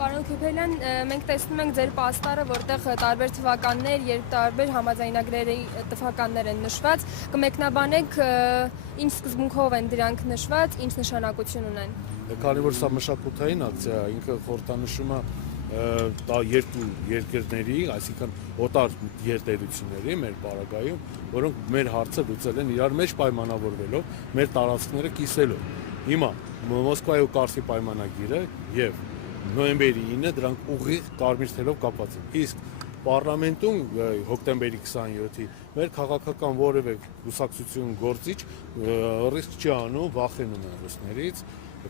Պարոն Քյութելյան, մենք տեսնում ենք ձեր պաստառը, որտեղ տարբեր թվականներ, երբ տարբեր համաձայնագրերի տվյալներ են նշված, կմեկնաբանեք ինչ սկզբունքով են դրանք նշված, ինչ նշանակություն ունեն։ Քանի որ սա մշակութային ակցիա է, ինքը խորհրդանշում է երկու երկրների, այսինքն օտար գերտերությունների մեր պարագայում, որոնք մեր հարցը լուծել են իրար մեջ պայմանավորվելով, մեր տարածքները կիսելով։ Հիմա Մոսկվայով Կարսի պայմանագիրը եւ նոյեմբերի 9-ը դրանք ուղիղ կարմիր թելով կապված են։ Իսկ պարլամենտում հոկտեմբերի 27-ի մեր քաղաքական որևէ կուսակցություն գործիչ ռիսկ չի անում, վախենում են ռուսներից,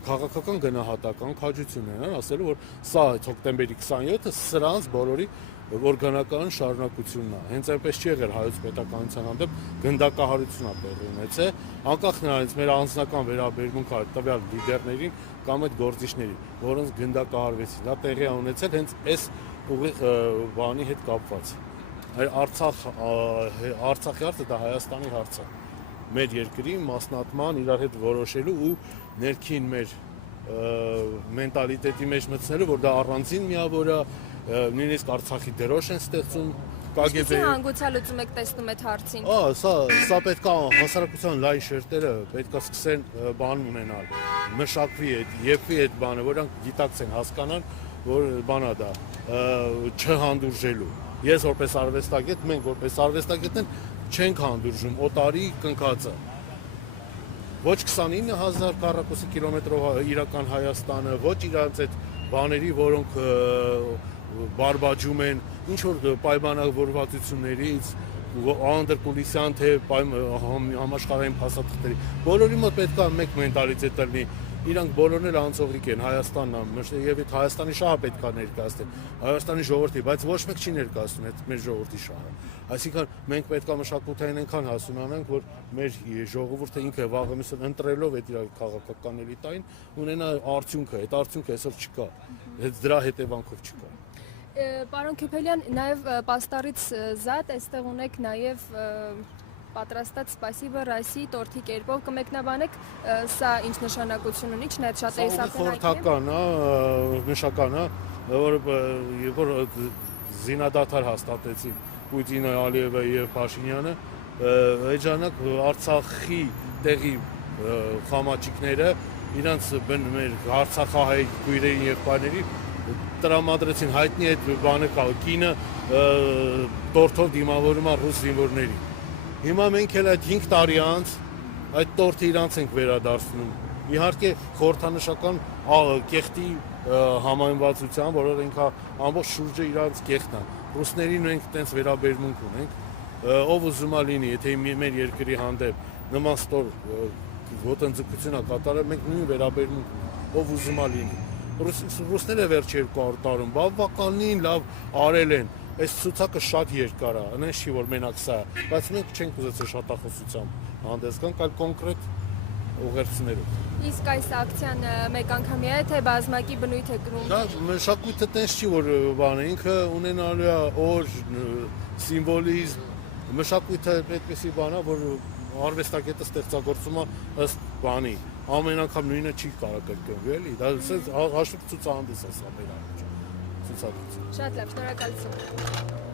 քաղաքական գնահատական քաջություն են ասելու, որ սա հոկտեմբերի 27-ը սրանց բոլորի օրգանական շարունակությունն է։ Հենց այնպես չի եղել հայոց պետականության հանդեպ գնդակահարություն է տեղի ունեցել, անկախ նրանից մեր անձնական վերաբերմունքը տվյալ լիդերներին կամ այդ գործիչներին, որոնց գնդակահարվեցին։ Դա տեղի է ունեցել հենց այս ուղիղ բանի հետ կապված։ Արցախի հարցը դա Հայաստանի հարց է։ Մեր երկրի մասնատման իրար հետ որոշելու ու ներքին մեր մենտալիտետի մեջ մտցնելու, որ դա առանձին միավոր է, նույնիսկ Արցախի դրոշ են ստեղծում Ինչպիսի հանգուցալուծում եք տեսնում այդ հարցին։ Սա պետք է հասարակության լայն շերտերը պետք է սկսեն բան ունենալ, մշակվի այդ, եփվի այդ բանը, որոնք գիտակցեն, հասկանան, որ բանա դա չհանդուրժելու։ Ես որպես արվեստագետ, մենք որպես արվեստագետներ չենք հանդուրժում օտարի կնքածը։ Ոչ 29,000 քառակուսի կիլոմետրով իրական Հայաստանը, ոչ իրանց այդ բաների, որոնք բարբաջում են ինչ-որ պայմանավորվածություններից, անդրկուլիսյան թե համաշխարհային փաստաթղթերի։ Բոլորի մոտ պետք է մեկ մենտալիտետ լինի, իրանք բոլորն էլ անցողիկ են, Հայաստանն է, եւ այդ Հայաստանի շահը պետք է ներկայացնել, Հայաստանի ժողովրդի, բայց ոչ մեկ չի ներկայացնում այդ մեր ժողովրդի շահը։ Այսինքն մենք պետք է մշակութային այնքան հասուն անենք, որ մեր ժողովուրդը ինքը վաղը միսը ընտրելով այդ իր քաղաքական էլիտային ունենա արդյունքը, այդ արդյունքը այսօր չկա, դրա հետևանքով չկա։ Պարոն Քյութելյան, նաև պաստառից զատ այստեղ ունեք նաև պատրաստած «Սպասիբո Ռոսիի» տորթի կերպով կմեկնաբանեք, սա ինչ նշանակություն ունի, չնայած շատ խորհրդական է, նշական է, որ զինադադար հաստատեցին Պուտինը, Ալիևը եւ Փաշինյանը, այդ ժամանակ Արցախի տեղի խամաչիկները իրանց մեր արցախահայ քույրերին եւ պարներին տրամադրեցին հայտնի այդ բանը կինը տորթով դիմավորում է ռուս զինվորներին։ Հիմա մենք էլ այդ 5 տարի անց այդ տորթը իրանց ենք վերադարձնում։ Իհարկե խորհրդանշական կեղտի համայնվածության, որով ինքա ամբողջ շուրջը իրանց կեղտն է։ Ռուսներին մենք տենց վերաբերմունք ունենք, ով ուզում է լինի, եթե մեր երկրի հանդեպ նման ստոր ոտնձգություն է կատարել, մենք նույն վերաբերմունք ունենք, ով ուզում է լինի։ Ռուսները վերջ 200 տարում բավականին լավ արել են, այս ցուցակը շատ երկար է, այնպես չի որ մենակ սա է, բայց մենք չենք ուզեցել շատախոսությամբ հանդես գանք, այլ կոնկրետ ուղերձներով։ Իսկ այս ակցիան մեկ անգամյա է, թե բազմակի բնույթ է կրում։ Դա մշակույթը տենց չի որ բանը, ինքը ունենալու է օր, սիմվոլիզմ, մշակույթը այդպեսի բան է, որ արվեստագետը ստեղծագործում է ըստ բանի, ամեն անգամ նույնը չի կարող կրկնվի, էլի, դա հաշվի ցուցահանդես է սա մեր առաջ, ցուցադրություն։ Շատ լավ, շնորհակալություն։